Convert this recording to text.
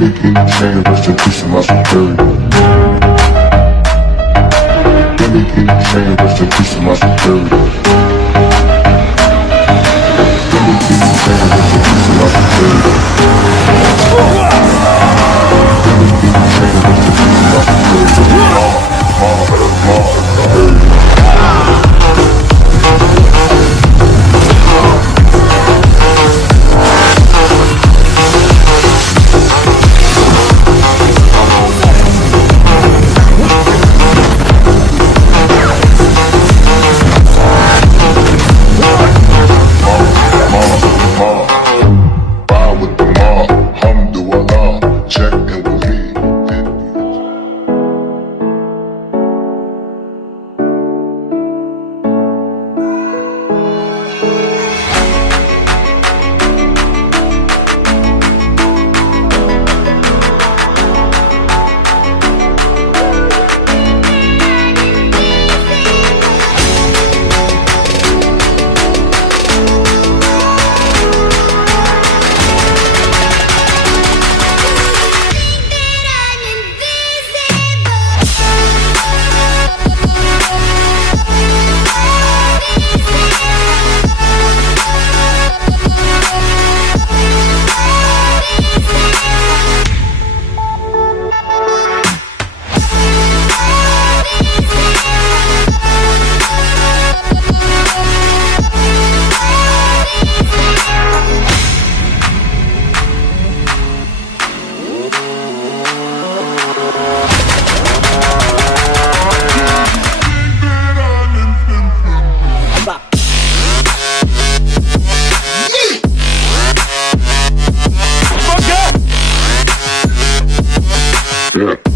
me keep the chain, rest in peace to my security. Let me keep the chain, rest in peace to my security. Let me keep the chain, rest in peace to my security. Let me keep the chain, rest in peace to my security. Yeah.